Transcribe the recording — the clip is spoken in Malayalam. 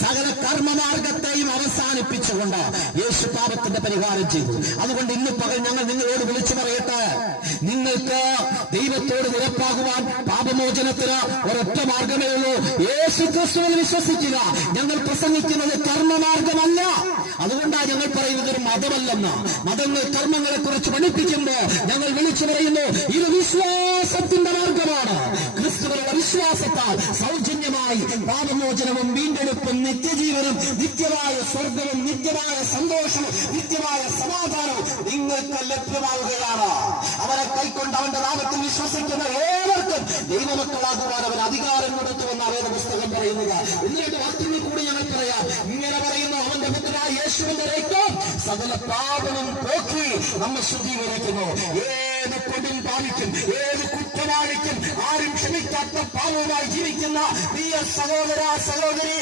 സകല കർമ്മമാർഗത്തെയും അവസാനിപ്പിച്ചുകൊണ്ട് യേശു പാപത്തിന്റെ പരിഹാരം ചെയ്തു. അതുകൊണ്ട് ഇന്ന് പകൽ ഞങ്ങൾ നിങ്ങളോട് വിളിച്ചു പറയട്ടെ. നിങ്ങൾക്ക് ദൈവത്തോട് നിരപ്പാകുവാൻ പാപമോചനത്തിന് ഒരൊറ്റ മാർഗമേ ഉള്ളൂ. യേശു ക്രിസ്തുവിൽ വിശ്വസിക്കുക. ഞങ്ങൾ പ്രസംഗിക്കുന്നത് കർമ്മമാർഗമല്ല. അതുകൊണ്ടാണ് ഞങ്ങൾ പറയുന്നത് ഒരു മതമല്ലെന്ന്. മതങ്ങൾ കർമ്മങ്ങളെ കുറിച്ച് പഠിപ്പിക്കുമ്പോ ഞങ്ങൾ വിളിച്ചു പറയുന്നു ഇത് ക്രിസ്തുവിനുള്ള വിശ്വാസത്താൽ സൗജന്യമായി പാപമോചനവും വീണ്ടെടുപ്പും നിത്യജീവനും നിത്യമായ സ്വർഗവും നിത്യമായ സന്തോഷവും നിത്യമായ സമാധാനവും നിങ്ങൾക്ക് ലഭ്യമാവുകയാണ്. അവരെ കൈക്കൊണ്ട് അവന്റെ നാമത്തിൽ വിശ്വസിക്കുന്ന ഏവർക്കും ദൈവമക്കളാകുവാൻ അവർ അധികാരം കൊടുത്തുവെന്ന് അവരുടെ പുസ്തകം പറയുന്നത്. എന്നിട്ട് വാക്യങ്ങൾ കൂടി ഞങ്ങൾ പറയാം. ഇങ്ങനെ പറയുന്ന അവന്റെ പുത്രനായ യേശുവിന്റെ രക്തം. സകല പാപവും പോക്കി നമ്മെ ശുദ്ധീകരിക്കുന്നു. ഏത് കുറ്റവാളിക്കും ആരും ജീവിക്കുന്ന പ്രിയ സഹോദര സഹോദരി